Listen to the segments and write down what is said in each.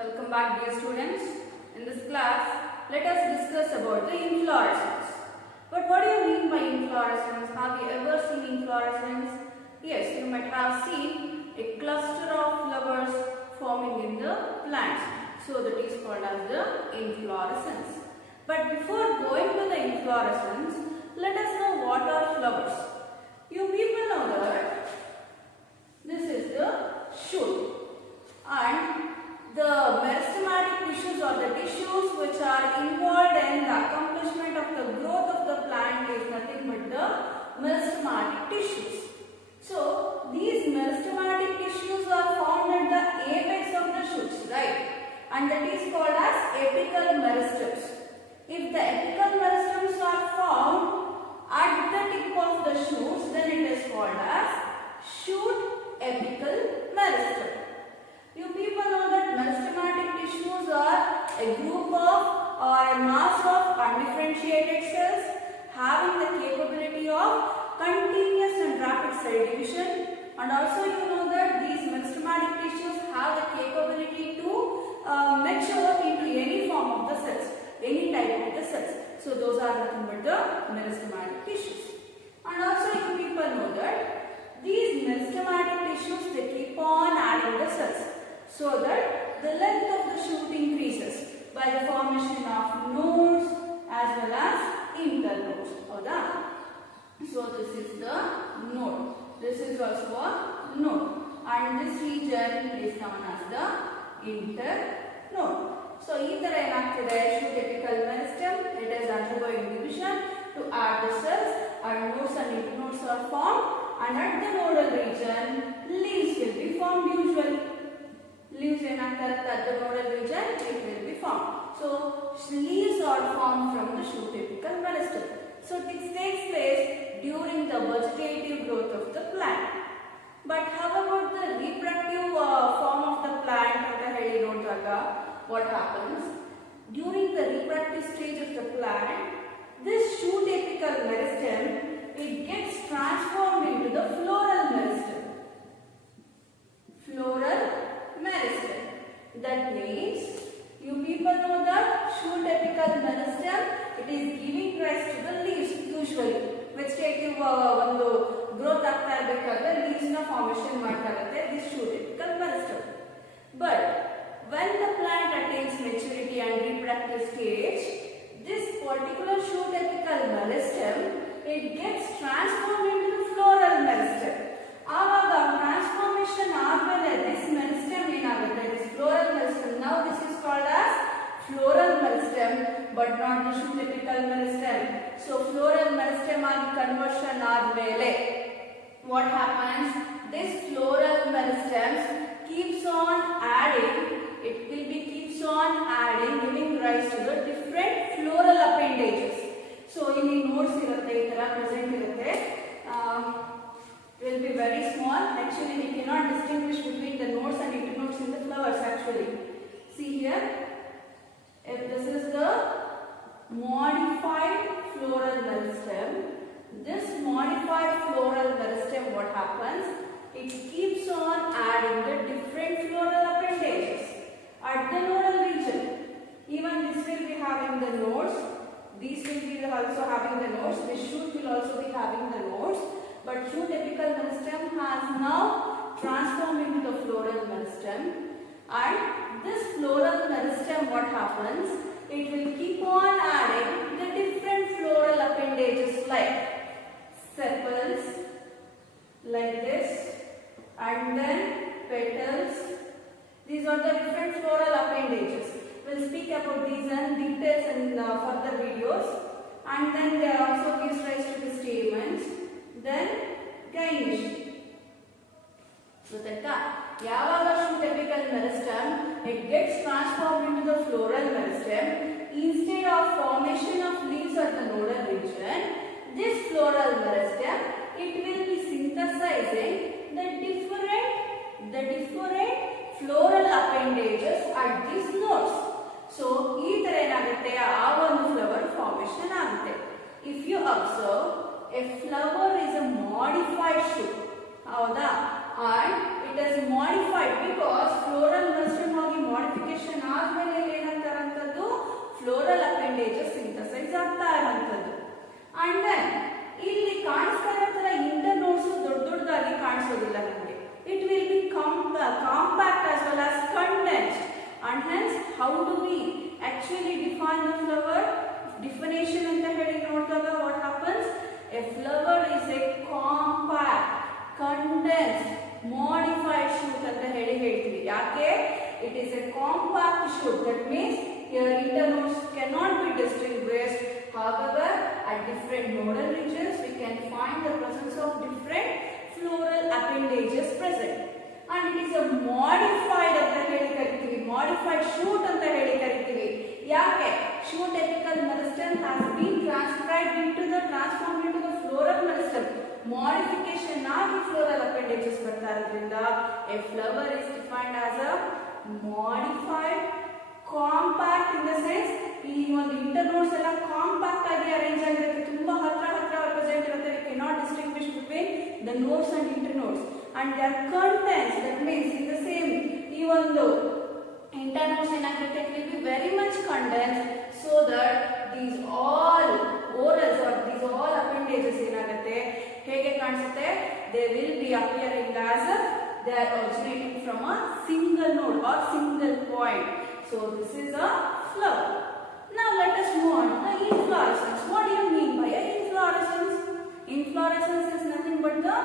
Welcome back, dear students. In this class, let us discuss about the inflorescence. But what do you mean by inflorescence? Have you ever seen inflorescence? Yes, you might have seen a cluster of flowers forming in the plants. So that is called as the inflorescence. But before going to the inflorescence, let us know what are flowers. You people know that this is the shoot, and the meristematic tissues or the tissues which are involved in the accomplishment of the growth of the plant is nothing but the meristematic tissues. So these meristematic tissues are found at the apex of the shoots, right? And that is called as apical meristems. If the apical meristems are found at the tip of the shoots, then it is called as shoot apical meristem. You people know that meristematic tissues are a group of or a mass of undifferentiated cells having the capability of continuous and rapid cell division, and also you know that these meristematic tissues have the capability to mature into any form of the cells, any type of the cells. So those are nothing but the meristematic tissues. And also you people know that these meristematic tissues, they keep on adding the cells, so that the length of the shoot increases by the formation of nodes as well as internodes. So this is the node. This is also a node, and this region is known as the internode. So either shoot apical meristem, it is undergoing division to add the cells, and nodes and internodes are formed, and at the nodal region leaves will be formed usually. Leaves at the nodal region, it will be formed. So leaves are formed from the shoot apical meristem. So this takes place during the vegetative growth of the plant. But how about the reproductive form of the plant? What happens? During the reproductive stage of the plant, this shoot apical meristem, it gets transformed into the floral meristem. Floral meristem. That means you people know that shoot apical meristem, it is giving rise to the leaves usually. Vegetative growth ಆಗ್ತಾ ಇರಬೇಕಾದ್ರೆ leaves ನ formation ಮಾಡ್ತಾ ಇರುತ್ತೆ this shoot apical meristem. But when the plant attains maturity and reproductive stage, this particular shoot apical meristem, it gets transformed into the floral meristem. ಆವಾಗ transformation ಆದಮೇಲೆ this meristem ಏನಾಗುತ್ತೆ, this floral meristem, now this is called as floral meristem but not the shoot apical meristem. So floral meristem ಆಗಿ conversion ಆದಮೇಲೆ what happens, this floral meristem keeps on adding, it will be keeps on adding, giving rise to the different floral appendages. So ಇಲ್ಲಿ nodes ಇರುತ್ತೆ, ಈ ತರ present ಇರುತ್ತೆ, will be very small. Actually we cannot distinguish between the nodes and internodes in the flowers actually. See here, if this is the modified floral meristem, this modified floral meristem, what happens, it keeps on adding the different floral appendages at the nodal region. Even this will be having the nodes, these will be also having the nodes, this shoot will also be having the nodes. But shoot apical meristem has now transformed into the floral meristem, and this floral meristem, what happens, it will keep on adding the different floral appendages like sepals, like this, and then petals. These are the different floral appendages. We'll speak about these in details in further videos. And then they also gives rise to the stamens. Then gynoecium. ಗೊತ್ತಾಯ್ತಾ? ಯಾವಾಗ shoot apical meristem it gets transformed into the floral meristem, instead of formation of leaves at the nodal region, this floral meristem it will be synthesizing the different floral appendages at these nodes. So ಈ ತರ ಏನಾಗುತ್ತೆ, ಆ ಒಂದು flower formation ಆಗುತ್ತೆ. If you observe, a flower is a modified shoot, and it is modified because floral meristem ಆಗಿ modification how do we actually define the flower? Definition anta heli noಡಿದಾಗ what happens? A flower is a compact, condensed, modified shoot anta ಹೇಳ್ತೀವಿ. ಯಾಕೆ? It is a compact shoot. That means here internodes cannot be distinguished. However, at different nodal regions we can find the presence of different floral appendages present. And it is a modified anta ಹೇಳಿ ಕರೀತೀವಿ. Modified shoot anta ಹೇಳಿ ಕರೀತೀವಿ. ಯಾಕೆ? Shoot apical meristem has been transcribed transformed into the floral meristem. Modification ಆಗಿ floral appendages ಬರ್ತಾ ಇರೋದ್ರಿಂದ a flower is defined as a modified, compact in the sense ಈ ಒಂದು internodes ಎಲ್ಲ compact ಆಗಿ ಅರೇಂಜ್ ಆಗಿರುತ್ತೆ. ತುಂಬಾ ಹತ್ರ ಪ್ರೆಸೆಂಟ್ ಇರುತ್ತೆ. We cannot distinguish between the nodes and internodes. And their contents, that means in the same ಈ ಒಂದು internodes ಏನಾಗಿರುತ್ತೆ, it will be very much condensed so that these all orals or these all appendages ಏನಾಗುತ್ತೆ ಹೇಗೆ ಕಾಣಿಸುತ್ತೆ, they will be appearing as if they are originating from a single node or single point. So this is a flower. Now let us move on to the inflorescence. What do you mean by a inflorescence? Inflorescence is nothing but the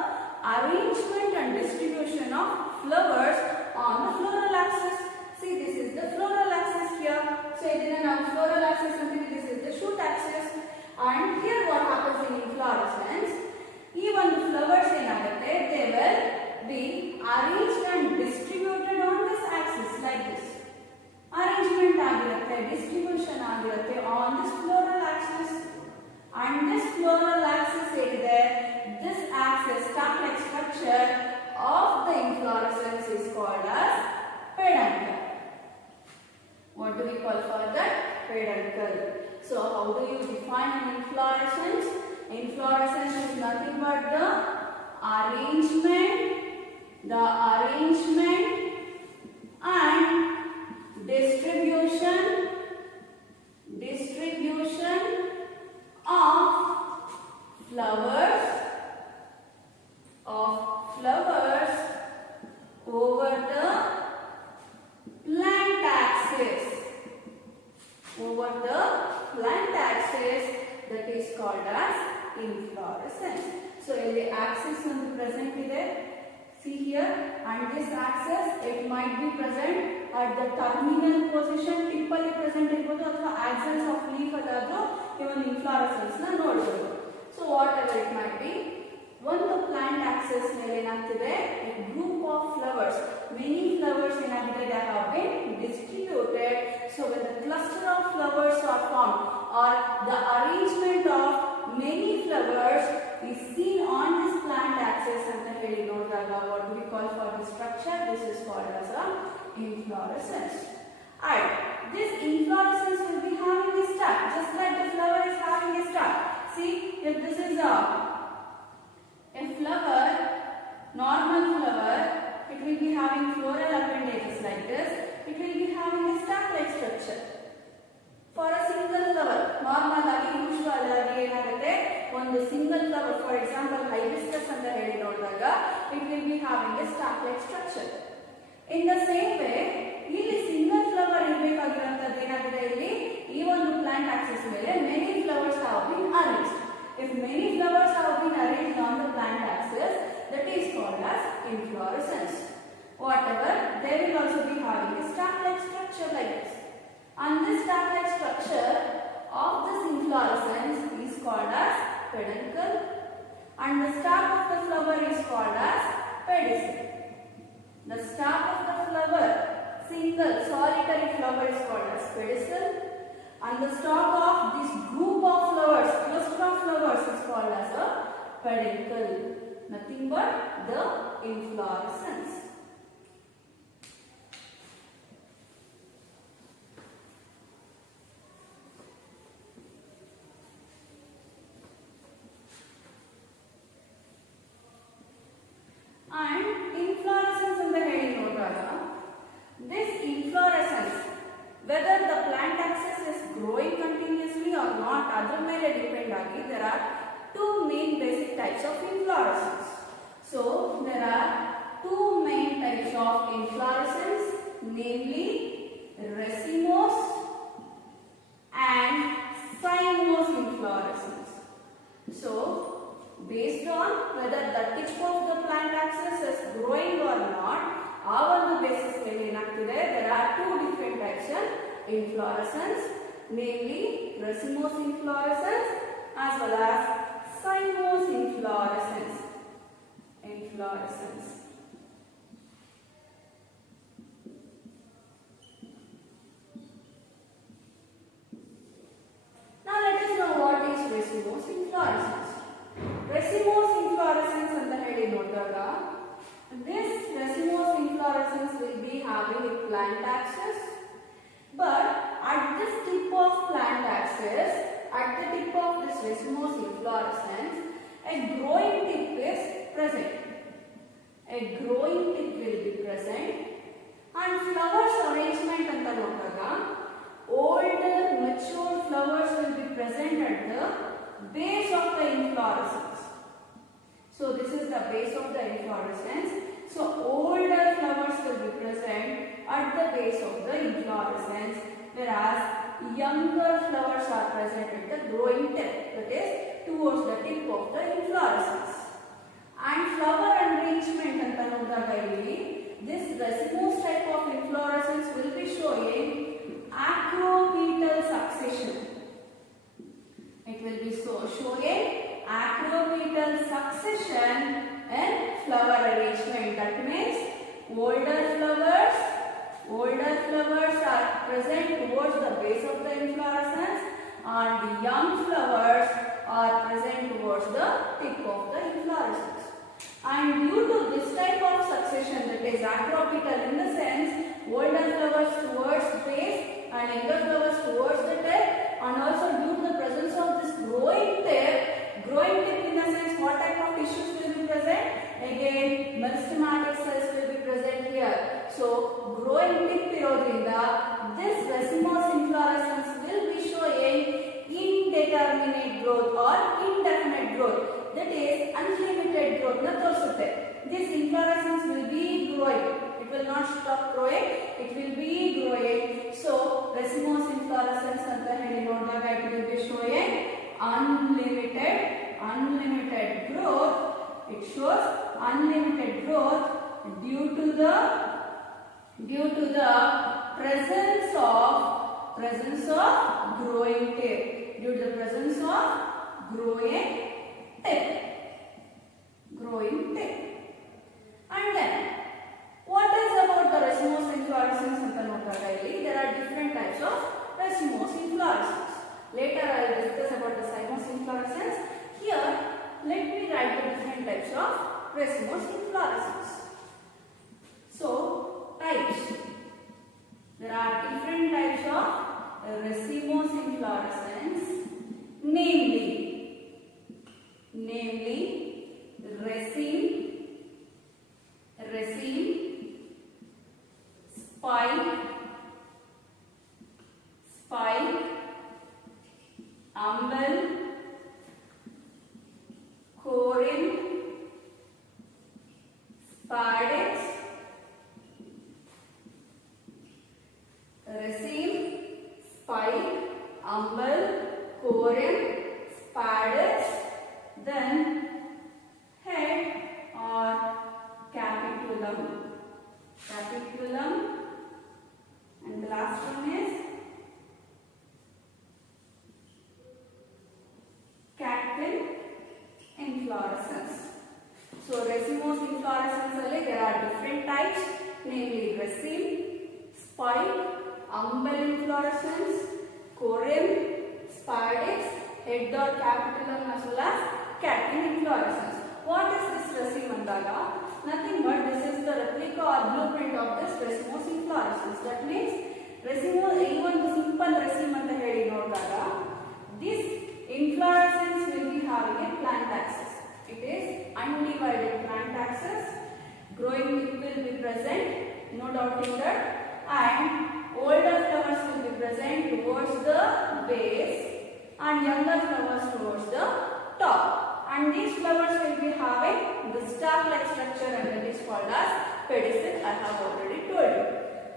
arrangement and distribution of flowers on the floral axis. See, this is the floral axis here. So ಇದನ್ನ ನಾವು floral axis ಅಂತೀವಿ. This is the shoot axis. And here what happens in inflorescence? ಈ ಒಂದು flowers ಏನಾಗುತ್ತೆ, they will be arranged and distributed on this axis like this. Arrangement ಆಗಿರುತ್ತೆ, distribution ಆಗಿರುತ್ತೆ on this floral axis. And this floral axis ಏನಿದೆ, this axis stalk-like structure of the inflorescence is called as peduncle. What do we call for that? Peduncle. So how do you define an inflorescence? Inflorescence is nothing but the arrangement and distribution of flowers over the plant axis. That is called as inflorescence. So the axis on the present ಇದೆ. See here, and this axis it might be present at the terminal position, tippally present ಇರಬಹುದು ಅಥವಾ axis of leaf ಅಲ್ಲಾದ್ರೂ ಈ ಒಂದು inflorescence ನ ನೋಡಬಹುದು. So whatever it might be, ಒಂದು plant axis ಮೇಲೆ ಏನಾಗ್ತಿದೆ, a group of flowers, many flowers ಏನಾಗಿದೆ, they have been distributed. So when the cluster of flowers are formed or the arrangement of many flowers is seen on this plant axis ಅಂತ ಹೇಳಿ ನೋಡಿದಾಗ what do we call for this structure? This is called as a inflorescence. And this inflorescence will be having a stalk, just like the flower is having a stalk. See, if this is a flower, normal flower, it will be having floral appendages like this. It will be having a stalk-like structure. For a single flower, normal agi usual agi ಏನಾಗುತ್ತೆ, ಒಂದು single flower, for example hibiscus ಅಂತ ಹೇಳಿ ನೋಡಿದಾಗ it will be having a stalk-like structure. In the same way, ಇಲ್ಲಿ single flower ಇರಬೇಕಾಗಿರುವಂತದ್ದು ಏನಾಗಿದೆ, ಇಲ್ಲಿ ಈ ಒಂದು plant axis ಮೇಲೆ many flowers have been arranged. If many flowers have been arranged on the plant axis, that is called as inflorescence. Whatever, they will also be having a stalk-like structure like this. And this stalk-like structure of this inflorescence is called as peduncle, and the stalk of the flower is called as pedicel. The stalk of the flower, single solitary flower, is called as pedicel, and the stalk of this group of flowers, cluster of flowers, is called as a peduncle. Nothing but the inflorescence. And inflorescence ಅಂತ ಹೇಳಿ ನೋಡಿದಾಗ, this inflorescence, whether the plant axis is growing continuously or not, ಅದರ ಮೇಲೆ depend ಆಗಿ there are two main basic types of inflorescence. So there are two main inflorescence, namely racemose inflorescence as well as cymose inflorescence. Now let us know what is racemose inflorescence. Racemose inflorescence ಅಂತ ಹೇಳಿ ನೋಡಿದಾಗ this racemose inflorescence will be having a plant axis, but at this tip of plant axis, at the tip of this racemose inflorescence, a growing tip is present. A growing tip will be present, and flowers arrangement anta nodaga older mature flowers will be present at the base of the inflorescence. So this is the base of the inflorescence. So older flowers will be present at the base of the inflorescence, whereas younger flowers are present at the growing tip, that is towards the tip of the inflorescence. And flower arrangement anta nodaga illi this racemose type of inflorescence will be showing acropetal succession. It will be showing acropetal succession in flower arrangement. That means older flowers are present towards the base of the inflorescence, and the young flowers are present towards the tip of the inflorescence. And due to this type of succession, that is acropetal in the sense older flowers towards base and younger flowers towards the tip, and also due to the presence of this growing tip in the sense what type of tissues will be present? Again, meristematic cells will be present here. So growing tip irodrinda this racemose inflorescence will be showing indeterminate growth or indefinite growth, that is unlimited growth na torsutte. This inflorescence will be growing, it will not stop growing, it will be growing. So racemose inflorescence anta heli nodaga it will be showing unlimited growth. It shows unlimited growth due to the presence of growing tip, due to the presence of growing tip. And then what is about the racemose inflorescence anta nodaga illi there are different types of racemose inflorescence. Later I will discuss about the cymose inflorescence. Here let me write the different types of racemose inflorescence. So types, there are different types of racemose inflorescence, namely raceme, spike, umbel, corymb, spadix, raceme, spike, umbel, corymb, spadix, then head or capitulum, and the last one is catkin inflorescence. So racemose inflorescence alli there are different types, namely raceme, spike, umbel inflorescence, corymb, spadix, head or capitulum as well as catkin inflorescence. What is this raceme andaga? Nothing but this is the replica or blueprint of this racemose inflorescence. That means racemose even the simple raceme anta heli nodaga this inflorescence will be having a plant axis. It is undivided plant axis. Growing tip will be present, no doubt in that, and older flowers will be present towards the base and younger flowers towards the top. And these flowers will be having the stalk-like structure, and that is called as pedicel. I have already told you.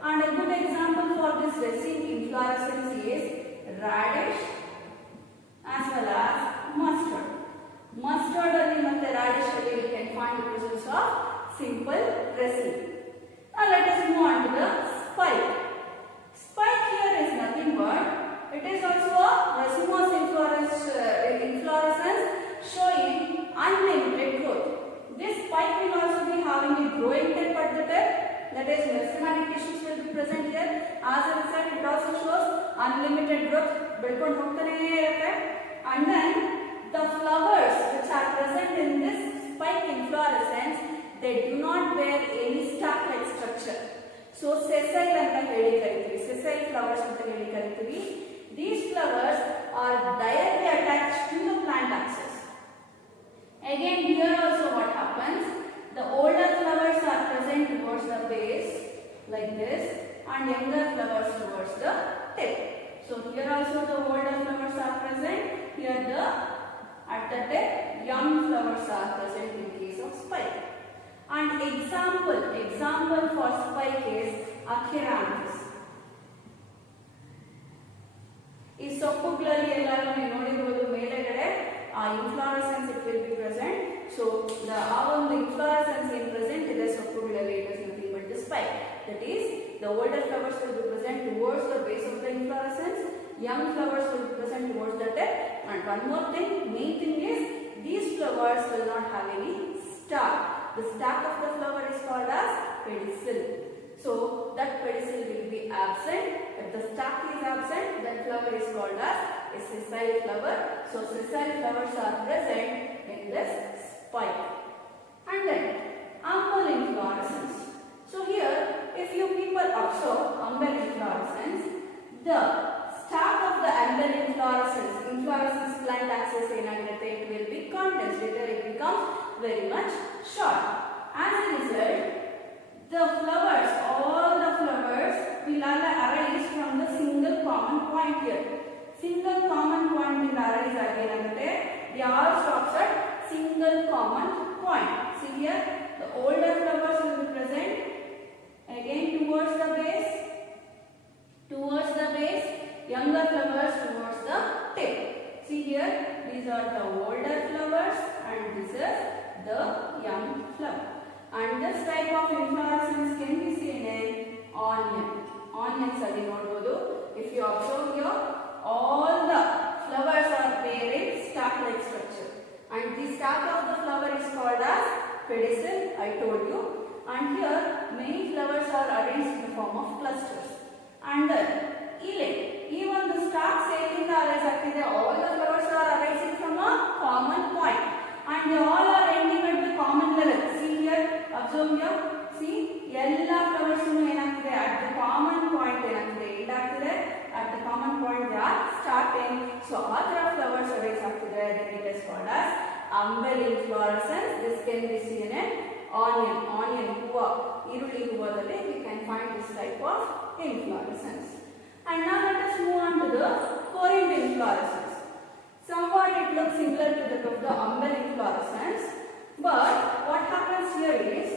And a good example for this raceme inflorescence is radish as well as mustard. Mustard and radish we can find the presence of simple raceme. Now let us move on to the spike. Spike here is nothing unlimited growth ಬೆಳ್ಕೊಂಡು ಹೋಗ್ತಾನೆ ಇರುತ್ತೆ. And then the flowers which are present in this spike inflorescence, they do not bear any stalk-like structure. So sessile anta heli karitivi, sessile flowers anta heli karitivi. These flowers are directly attached to the plant axis. Again here also what happens, the older flowers are present towards the base like this and younger flowers towards the tip. So here also the older flowers are present, here the at the tip young flowers are present in case of spike. And example for spike is Achyranthes. ಈ ಸೊಪ್ಪುಗಳಲ್ಲಿ ಎಲ್ಲರೂ ನೀವು ನೋಡಿರಬಹುದು ಮೇಲೆಗಡೆ ಆ inflorescence it will be present. So ಆ ಒಂದು inflorescence ಏನು present ಇದೆ ಸೊಪ್ಪುಗಳಲ್ಲಿ, it is nothing but the spike. That is, the older flowers will be present towards the base of the inflorescence, young flowers will be present towards the tip. And one more thing, main thing is, these flowers will not have any stalk. The stalk of the flower is called as pedicel. So that pedicel will be absent. If the stalk is absent, that flower is called as a sessile flower. So sessile flowers are present in this spike. And then umbel inflorescence. So here, if you people observe umbel inflorescence, the stalk of the umbel inflorescence plant axis ಏನಾಗಿರುತ್ತೆ, it will be condensed. It becomes very much short. As a result, the flowers, all the flowers will arise from the single common point here. Single common point in arise again, they all stops at single common point. See here, the older flowers will be present again towards the base, younger flowers towards the tip. See here, these are the older flowers and this is the young flower. And this type of inflorescence can be seen in onions alli nodabodu. If you observe here, all the flowers are bearing stalk-like structure, and the stalk of the flower is called as pedicel, I told you. And here many flowers are arranged in the form of clusters. And the even the stalks elinda arise agtide, all the flowers are arising from a common point and they all are ending at the common level. See here, observe here, see ella flowers enagtide at the common point enagtide end agtide, at the common point they are starting. So other flowers arise agtide, then it is called as umbel inflorescence. This can be seen in onion huva, iruli huvadalli we can find this type of inflorescence. And now let us move on to the corymb inflorescence. Somewhat it looks similar to that of the umbel inflorescence, but what happens here is,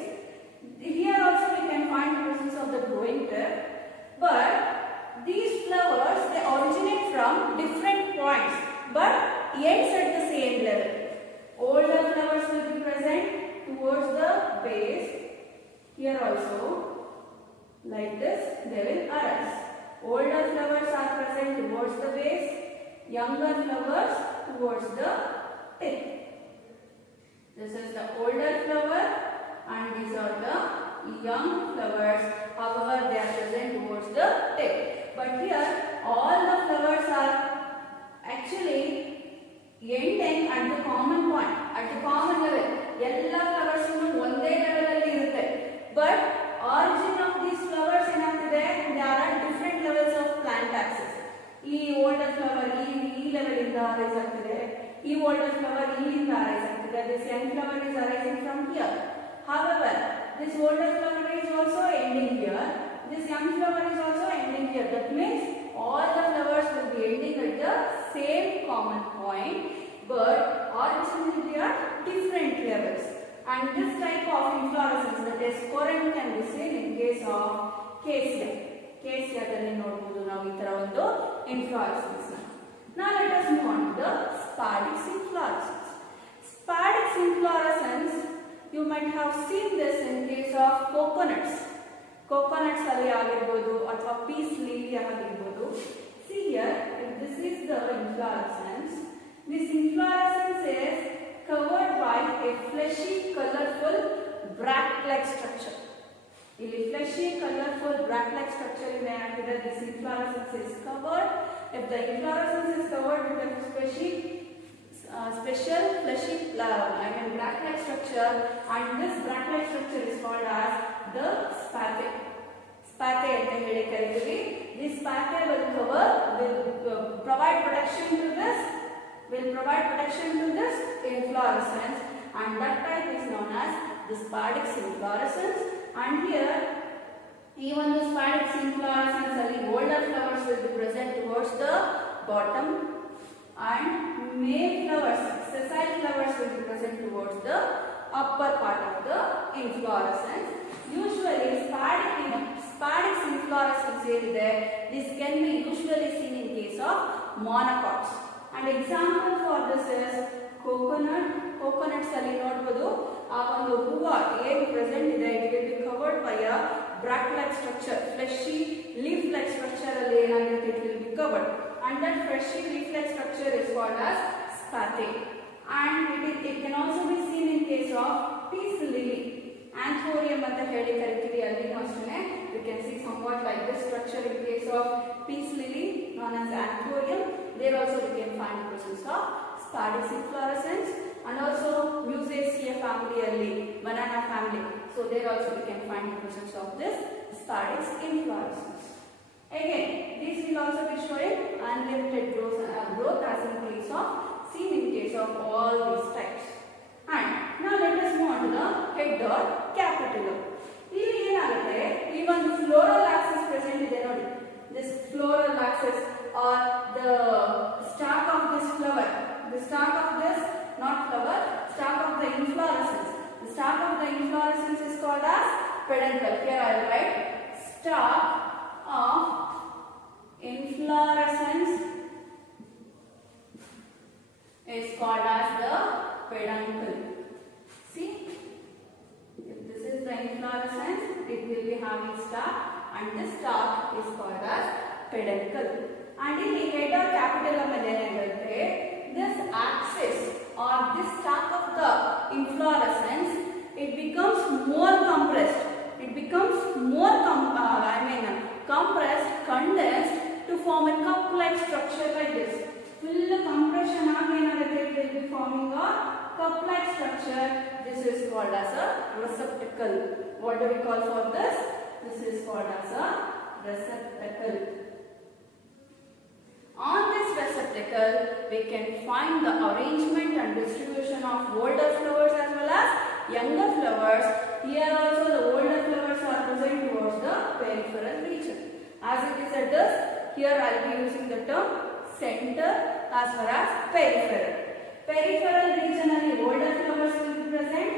here also we can find the presence of the growing tip, but these flowers they originate from different points but ends at the same level. Older flowers will be present towards the base, here also like this they will arise. Older flowers are present towards the base, younger flowers towards the tip. This is the older flower and these are the young flowers. However, they are present towards the tip. But here all the flowers are actually ending at the common point, at the common level. Ella flowers ಒಂದೇ level ಅಲ್ಲಿ ಇರುತ್ತೆ. But origin of these flowers ಏನಾಗ್ತಿದೆ, they are at different levels of plant axis. ಈ older flower ಈ level ಇಂದ arise ಆಗ್ತಿದೆ, ಈ older flower ಇಲ್ಲಿಂದ arise ಆಗ್ತಿದೆ, this young flower is arising from here. However, this older flower is also ending here, this young flower is also ending here. That means all the flowers will be ending at the same common point, but originally they are different levels. And this type of inflorescence, that is corymb, can be seen in case of cassia. Cassia dalli nodabodu ನಾವು ಈ ತರ ಒಂದು inflorescence. Now let us move on to the spadix inflorescence. Spadix inflorescence, you might have seen this in case of coconuts. Coconuts ಅಲ್ಲಿ ಆಗಿರಬಹುದು ಅಥವಾ peace lily ಆಗಿರಬಹುದು. See here, if this is the inflorescence, this inflorescence is covered by a fleshy, colorful, bract-like structure. ಇಲ್ಲಿ fleshy colorful bract like structure is active. This inflorescence is covered. If the inflorescence is covered with a special fleshy bract like structure, and this bract like structure is called as the spathe. Spathe ante heli kariತೀವಿ. This spathe will provide protection to this inflorescence, and that type is known as the spadix inflorescence. And here even the spadix inflorescence alli older flowers will be present towards the bottom, and male flowers, sessile flowers will be present towards the upper part of the inflorescence. Usually spadix inflorescence ಏನಿದೆ, this can be usually seen in case of monocots. And example for this is coconuts ಅಲ್ಲಿ ನೋಡಬಹುದು ಆ ಒಂದು ಹೂವು ಏನು present ಇದೆ, it will be covered by a bract like structure, fleshy leaf like structure ಅಲ್ಲಿ ಏನಾಗಿರುತ್ತೆ, it will be covered, and that fleshy leaf like structure is called as spathe. And it can also be seen in case of peace lily, anthurium ಅಂತ ಹೇಳಿ ಕರಿತೀವಿ. ಅಲ್ಲಿನೂ ಅಷ್ಟೇ you can see somewhat like this structure in case of peace lily known as anthurium. There also we can find the presence of spadix inflorescence, and also Musaceae family alli, banana family, so there also we can find the presence of this spadix inflorescence. Again, this will also be showing unlimited growth as in case of seen in case of all these types. And now let us move on to the head or capitulum. ಇಲ್ಲಿ ಏನಾಗುತ್ತೆ, ಈ ಒಂದು floral axis present ಇದೆ ನೋಡಿ, this floral axis or the stalk of this flower, the stalk of this, not flower, stalk of the inflorescence. The stalk of the inflorescence is called as peduncle. Here I will write stalk of inflorescence is called as the peduncle. See, if this is the inflorescence, it will be having stalk, and this stalk is called as peduncle. And in the head or capitulum ಏನಾಗುತ್ತೆ, this axis or this stalk of the inflorescence, it becomes more compressed. It becomes more compressed, condensed to form a cup-like structure like this. Full compression ಆಗಿ ಏನಾಗುತ್ತೆ, it will be forming a cup-like structure. This is called as a receptacle. What do we call for this? This is called as a receptacle. On this receptacle, we can find the arrangement and distribution of older flowers as well as younger flowers. Here also the older flowers are present towards the peripheral region. As it is a disc, here I will be using the term center as well as peripheral. Peripheral region alli older flowers will be present,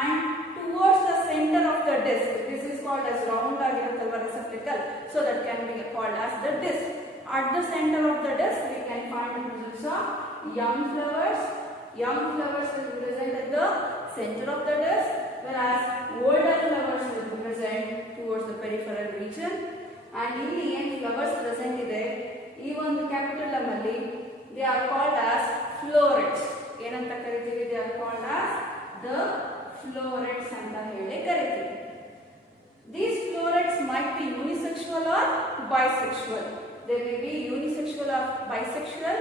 and towards the center of the disc, this is called as round agiruttalla receptacle, so that can be called as the disc. At the center of the disc, we can find the presence of young flowers. Young flowers will be present at the center of the disc, whereas older flowers will be present towards the peripheral region. And ಇಲ್ಲಿ ಏನು flowers present ಇದೆ, ಈ ಒಂದು capitulum ಅಲ್ಲಿ they are called as florets. ಏನಂತ ಕರಿತೀವಿ, they are called as the florets ಅಂತ ಹೇಳಿ ಕರಿತೀವಿ. These florets might be unisexual or bisexual. They may be unisexual or bisexual.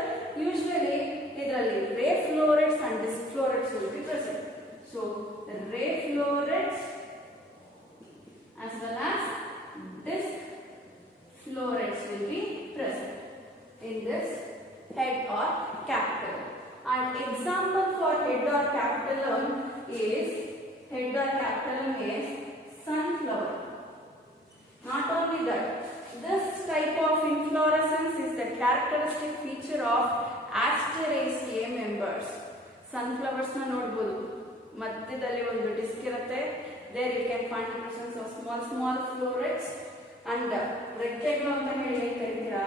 Usually idರಲ್ಲಿ ray florets and disc florets will be present. So the ray florets as well as disc florets will be present in this head or capitulum. An example for head or capitulum is sunflower. Not only that, this type of inflorescence is the characteristic feature of Asteraceae members. Sunflowers na ನೋಡಬಹುದು, ಮಧ್ಯದಲ್ಲಿ ಒಂದು disc ಇರುತ್ತೆ. There you can find the presence of small florets and rectangle ಅಂತ ಹೇಳಿ ಕರೀತೀರಾ,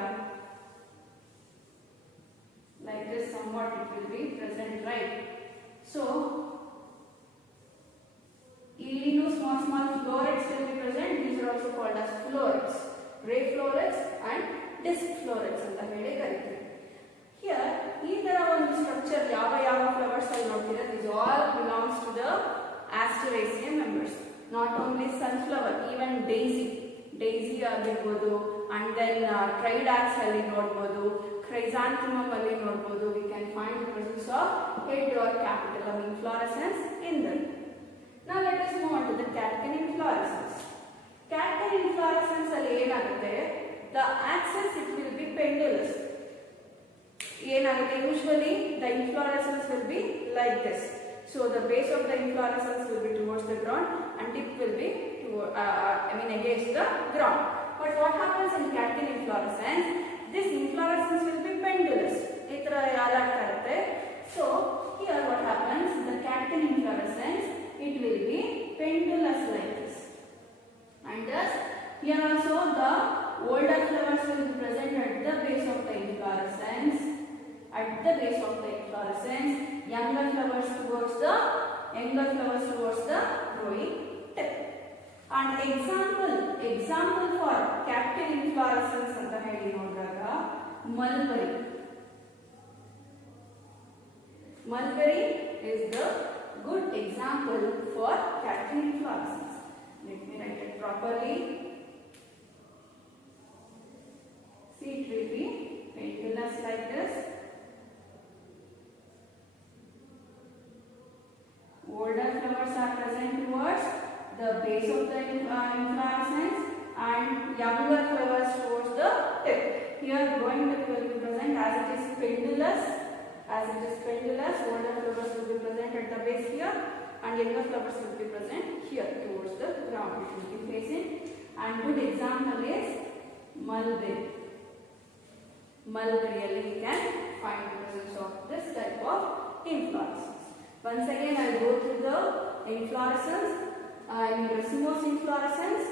like this somewhat it will be present, right? So illinu small florets will be present. These are also called as florets, ray florets and disc florets ಅಂತ ಹೇಳಿ ಕರೀತೀವಿ. Here ಈ ತರ ಒಂದು structure ಯಾವ flowers ಅಲ್ಲಿ ನೋಡ್ತೀರಾ, these all belongs to the Asteraceae members. not only sunflower, even daisy ಆಗಿರ್ಬೋದು, and then tridents ಅಲ್ಲಿ ನೋಡಬಹುದು, chrysanthemum ಅಲ್ಲಿ ನೋಡಬಹುದು. We can find the presence of head or capitulum inflorescence in them. Now let us move on to the catkin inflorescence. Catkin inflorescence ಅಲ್ಲಿ ಏನಾಗುತ್ತೆ, the axis it will be pendulous. ಏನಾಗುತ್ತೆ, usually the inflorescence will be like this. So the base of the inflorescence will be towards the ground and tip will be against the ground. But what happens in catkin inflorescence? This inflorescence will be pendulous. Itra yalagta irutte. So here what happens? The catkin inflorescence it will be pendulous like this. And thus here also the older flowers will be present at the base of the inflorescence. At the base of the inflorescence, younger flowers towards the growing tip. And example for catkin inflorescence anta heli nodraga mulberry is the good example for catkin inflorescence. Let me write it properly. See, it will be pendulous like this. Older flowers are present towards the base of the inflorescence and younger flowers towards the tip. Here growing tip will be present as it is pendulous. Older flowers will be present at the base here and younger flowers will be present here towards the ground. It will be facing. And good example is mulberry. Mulberry we can find the presence of this type of inflorescence. Once again, I will go through the inflorescence. Racemose inflorescence.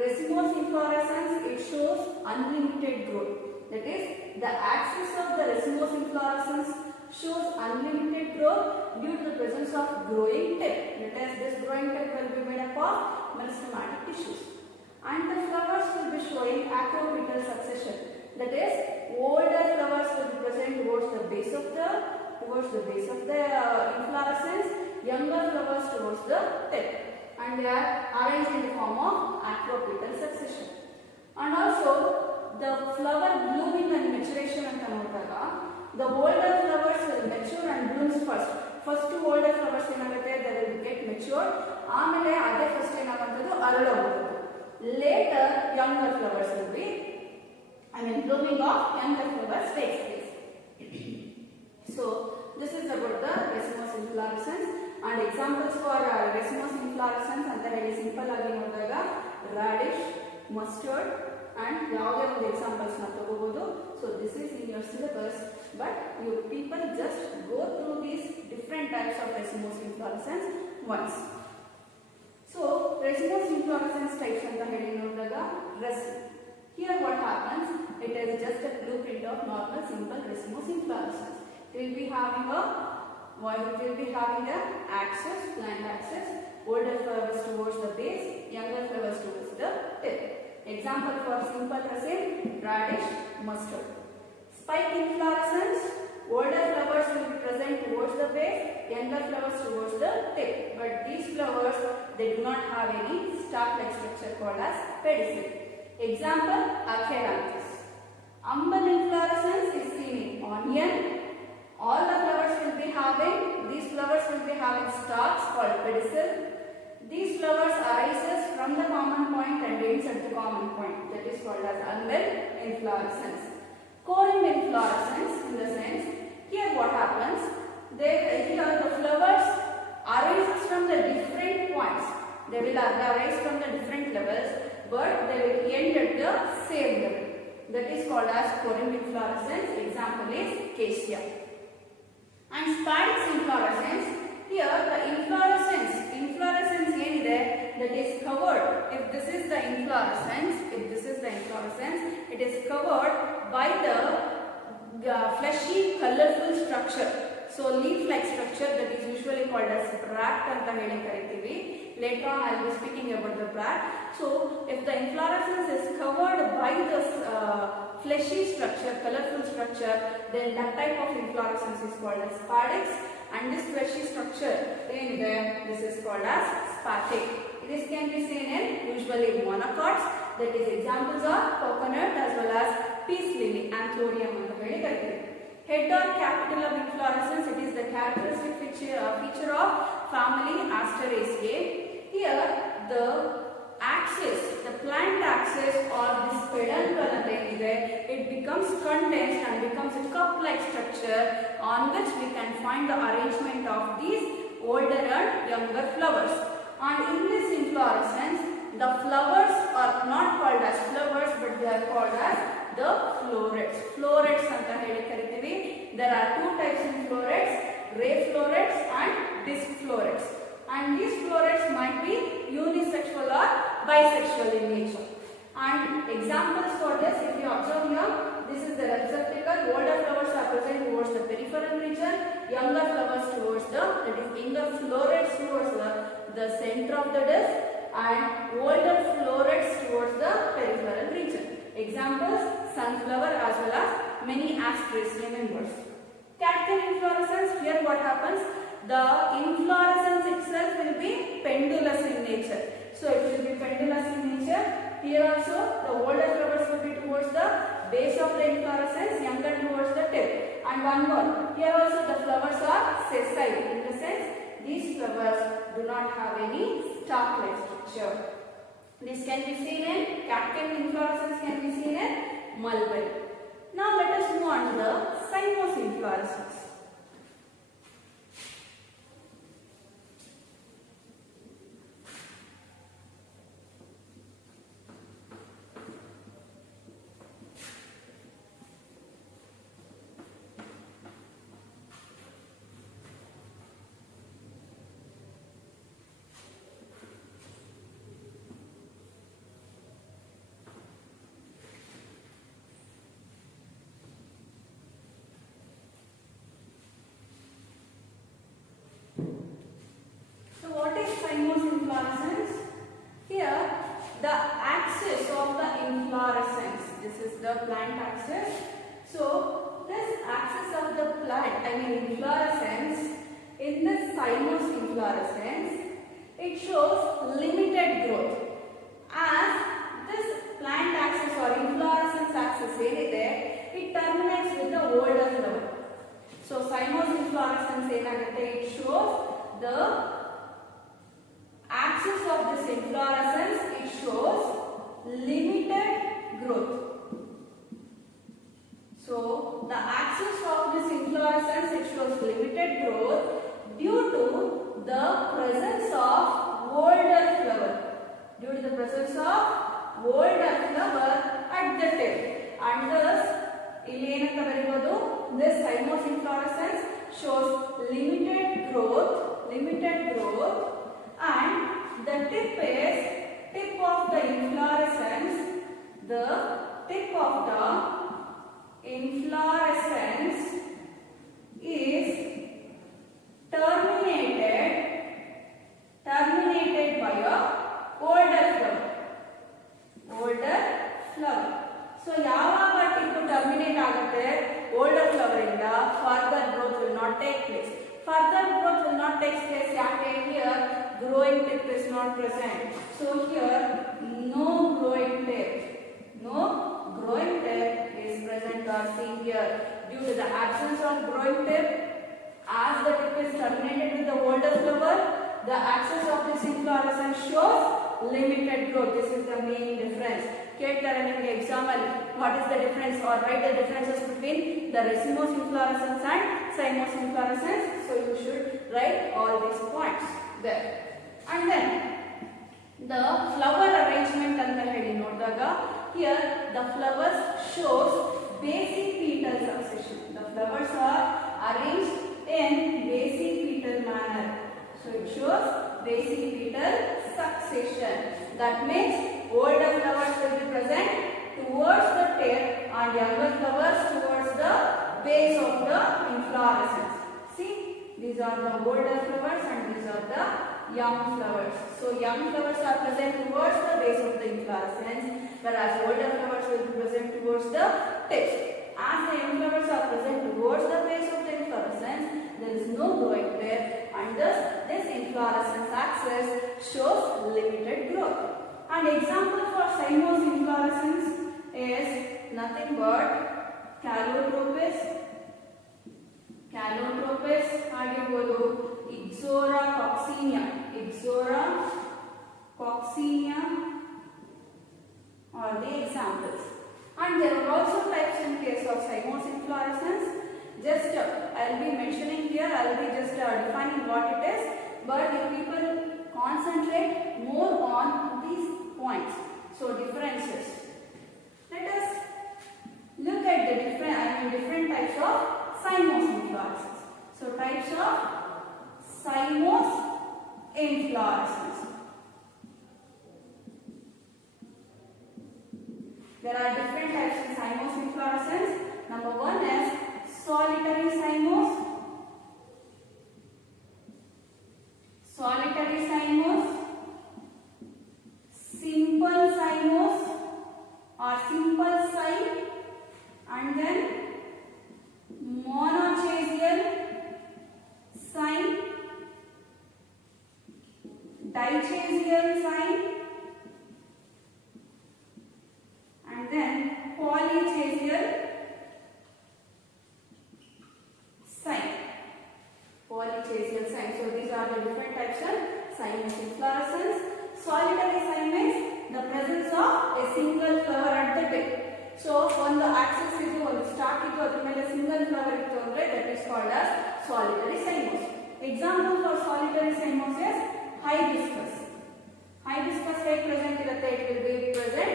Racemose inflorescence, it shows unlimited growth. That is, the axis of the racemose inflorescence shows unlimited growth due to the presence of growing tip. That is, this growing tip will be made up of meristematic tissues. And the flowers will be showing acropetal succession. That is, older flowers will be present towards the base of the inflorescence, younger flowers towards the tip, and they are arranged in the form of acropetal succession. And also the flower blooming and maturation anta nodaga, the older flowers will mature and blooms first. First two older flowers enagutte, they will get matured, ಆಮೇಲೆ ಅದೇ first ಏನಾಗುತ್ತದೆ ಅರಳಬಹುದು. Later younger flowers will be blooming of younger flowers takes place. So this is about the racemose inflorescence, and examples for racemose inflorescence anta heli simple agi nodaga radish, mustard and ಯಾವುದೇ ಒಂದು examples ನ ತಗೋಬಹುದು. So this is in your syllabus, but you people just go through these different types of racemose inflorescence once. So racemose inflorescence types anta heli nodaga raceme. Here what happens? It is just a blueprint of normal simple racemose inflorescence. It will be having a axis, plant axis, older flowers towards the base, younger flowers towards the tip. Example for simple raceme, radish, mustard. Spike inflorescence, older flowers will be present towards the base, younger flowers towards the tip. But these flowers, they do not have any stalk-like structure called as pedicel. Example, Acheranthus. Umbel inflorescence is seen in onion. All the flowers will be having stalks called pedicel. These flowers arises from the common point and ends at the common point. That is called as umbel inflorescence. Corymb inflorescence, in the sense, here what happens? Here the flowers arises from the different points. They will arise from the different levels, but they will end at the same level. That is called as corymb inflorescence. Example is cassia. And spadix inflorescence, here the inflorescence ಏನಿದೆ, that is covered. If this is the inflorescence, it is covered by the fleshy colorful structure. So leaf-like structure that is usually called as bract anta heli karitivi. Later on I will be speaking about the bract. So if the inflorescence is covered by the fleshy structure, colorful structure, then that type of inflorescence is called as spadix, and this fleshy structure, this is called as spathic. This can be seen in usually monocots. That is examples are coconut as well as peace lily, Anthurium anta heli kariteve. Head or capital of inflorescence, it is the characteristic feature of family Asteraceae. Here the axis, the plant axis or this peduncle it becomes condensed and becomes a cup-like structure on which we can find the arrangement of these older and younger flowers. And in this inflorescence, the flowers are not called as flowers but they are called as the florets. Florets anta heli karitive. There are two types in florets, ray florets and disc florets. And these florets might be unisexual or bisexual in nature. And examples for this, if you observe here, this is the receptacle. Older flowers are present towards the peripheral region, younger flowers towards younger florets towards the center of the disc, and older florets towards the peripheral region. Examples, sunflower as well as many Asteraceae members. Catkin inflorescence, here what happens? The inflorescence itself will be pendulous in nature. So it will be pendulous in nature. Here also the older flowers will be towards the base of the inflorescence, younger towards the tip. And one more, here also the flowers are sessile, in the sense these flowers do not have any stalk-like structure. This can be seen in catkin inflorescence, can be seen in mulberry. Now let us move on to the cymose inflorescence. Cymose inflorescence. Here the axis of the inflorescence, this is the plant axis. So this axis of the plant, inflorescence, in this cymose inflorescence, it shows limited growth. As this plant axis or inflorescence axis it terminates with the older flower. So cymose inflorescence it shows the axis of this inflorescence, it shows limited growth. So the axis of this inflorescence, it shows limited growth due to the presence of older flower. Due to the presence of older flower at the tip. And thus, this cymose inflorescence shows limited growth, and the tip of the inflorescence, the tip of the inflorescence is terminated by a older flower. So yavaga tip terminate agutte older flower inda further growth will not take place. Further growth will not take place here. Growing tip is not present. So here no growing tip is present or seen here. Due to the absence of growing tip, as the tip is terminated with the older flower, the axis of this inflorescence shows limited growth. This is the main difference. Example, what is the difference, or write the differences between the racemose inflorescence and cymose inflorescence. So you should write all these points there. And then the flower arrangement anta heli nodaga, here the flowers shows basipetal succession. The flowers are arranged in basipetal manner. So it shows basipetal succession. That means older flowers will be present towards the tip and younger flowers towards the base of the inflorescence. See, these are the older flowers and these are the young flowers. So young flowers are present towards the base of the inflorescence, whereas older flowers will be present towards the tips. As the young flowers are present towards the base of the inflorescence, there is no growing tip, and thus this inflorescence inflorescence axis shows limited growth. And example for cymose inflorescence is nothing but calotropis ಆಗಿರಬಹುದು, Ixora coccinea are the examples. And there are also types in case of cymose inflorescence. Just I will be mentioning here, I will be just defining what it is, but if people concentrate more on these points, so differences. Let us look at the different types of cymose inflorescence. So types of cymose inflorescence. There are different types of cymose inflorescence. Number one is solitary cymose, simple cymose or simple cyme, and then monochasial cyme, dichasial cyme, and then polychasial cyme. So these are the different types of cymose inflorescence. Solitary cyme is the presence of a single flower at the tip. So on the axis idu on stalk idu adra mele single flower ittu andre that is called as solitary cymose. Example for solitary cymose is hibiscus. Hibiscus ಹೇಗೆ present ಇರುತ್ತೆ, it will be present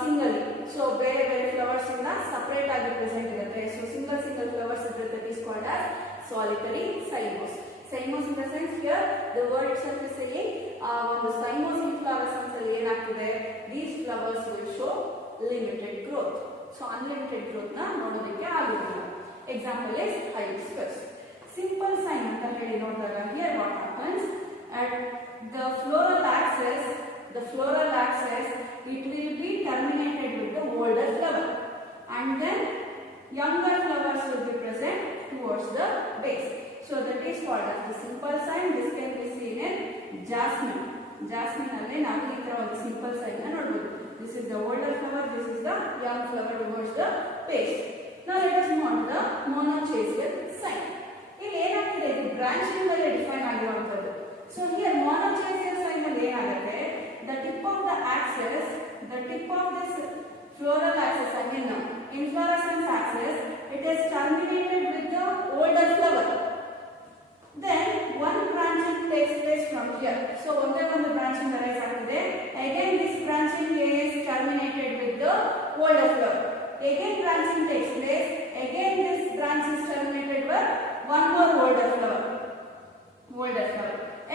singly. So ಬೇರೆ flowers ಇಂದ separate ಆಗಿ present ಇರುತ್ತೆ. So single flowers ಇದ್ರೆ that is called as solitary cymose. Cymose in the sense here the word itself is saying on the cymose inflorescence ಅಲ್ಲಿ ಏನಾಗ್ತದೆ, these flowers will show limited growth. So unlimited growth na ನೋಡೋದಕ್ಕೆ ಆಗುವುದಿಲ್ಲ. Example is hibiscus. Simple cyme ಅಂತ ಹೇಳಿ ನೋಡಿದಾಗ here what happens at the floral axis it will be terminated with the older flower, and then younger flowers will be present towards the base. So that is called as the simple cyme. This can be seen in jasmine alli ನಾವು ಈ ತರ ಒಂದು simple cyme ನ ನೋಡಬಹುದು. This is the older flower, this is the young flower towards the base. Now let us move on to the monochasial cyme. ಇಲ್ಲಿ ಏನಾಗ್ತಿದೆ, ಇದು branching ಅಲ್ಲಿ ಡಿಫೈನ್ ಆಗಿರುವಂತದ್ದು. So here monochasial cyme ಅಲ್ಲಿ ಏನಾಗುತ್ತೆ, the tip of this floral axis, again inflorescence axis, it is terminated with the older flower. Then one branching takes place from here. So only one branching arise agide. Again this branching is terminated with the older flower. Again branching takes place. Again this branch is terminated with one more older flower.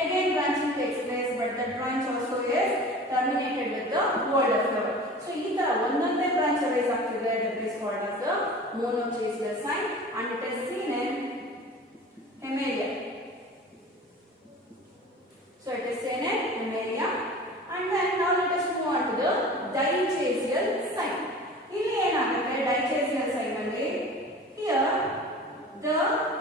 Again branching takes place, but that branch also is terminated with the older flower. So ee tara ononde branch arise agtide, that is called as the monochasial cyme, and it is seen in Hemilia. So it is seen in Hemilia. And then now let us move on to the dichasial cyme. ಇಲ್ಲಿ ಏನಾಗುತ್ತೆ dichasial cyme ಅಲ್ಲಿ, here the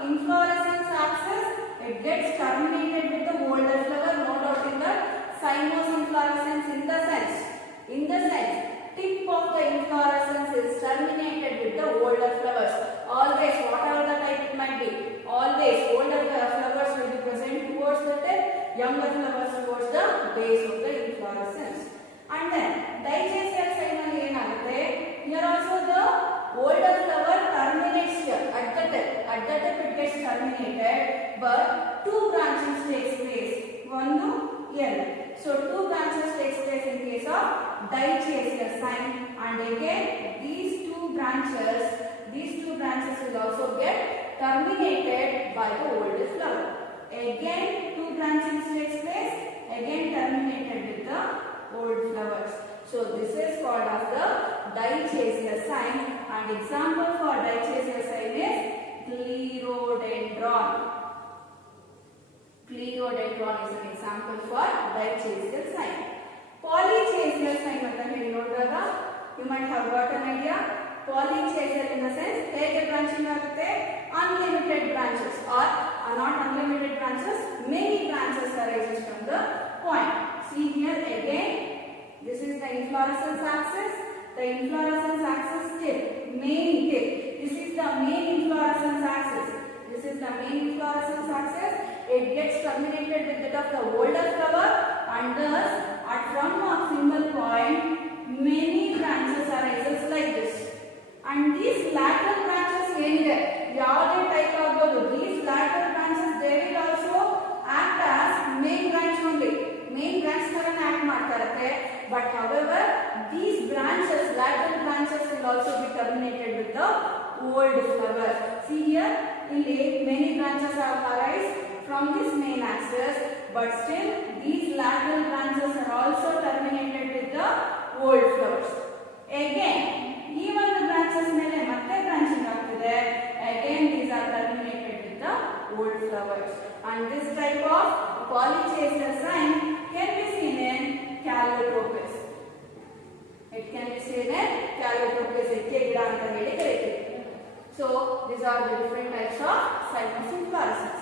inflorescence axis it gets terminated with the older flower. No doubt in that cymose inflorescence in the sense tip of the inflorescence is terminated with the older flowers. Always, whatever the type it might be, always older flowers will be present towards the tip, younger flowers towards the base of the inflorescence. And then dichasial cyme alli enagutte, here also the older flower terminates here at the tip it gets terminated, but two branches takes place, one here. So two branches takes place in case of dichasial cyme, and again these two branches will also get terminated by the older flower. Again two branches takes place, again terminated with the old flowers. So this is called as the dichasial cyme, and example for dichasial cyme is clerodendron. Clerodendron is an example for dichasial cyme. Polychasial cyme anta heli nodaga you might have got an idea. Polychasial in the sense ಹೇಗೆ branching ಆಗುತ್ತೆ, unlimited branches or not unlimited branches, many branches arises from the point. See here again, this is the inflorescence axis. The inflorescence axis tip, main tip. This is the main inflorescence axis. This is the main inflorescence axis. It gets terminated with that of the older flower, and thus from a single point, many branches arises like this. And these lateral branches ಏನಿದೆ ಯಾವುದೇ type ಆಗಬಹುದು. These lateral branches they will also act as main branch only. Main branch ತರನೇ act ಮಾಡ್ತಾ ಇರುತ್ತೆ. But however, these branches, lateral branches will also be terminated with the old flower. See here, ಇಲ್ಲಿ many branches are arise from this main axis, but still these lateral branches are also terminated with the old flowers. Again, ಈ ಒಂದು branches ಮೇಲೆ ಮತ್ತೆ branching ಆಗ್ತಿದೆ. Again, these are terminated with the old flowers. And this type of polychaser sign can be seen in Calotropis. It can be seen in Calotropis. ಎಕ್ಕೆ ಗಿಡ ಅಂತ ಹೇಳಿ ಕರೀತೀವಿ. So, these are the different types of cyanosinflorescence.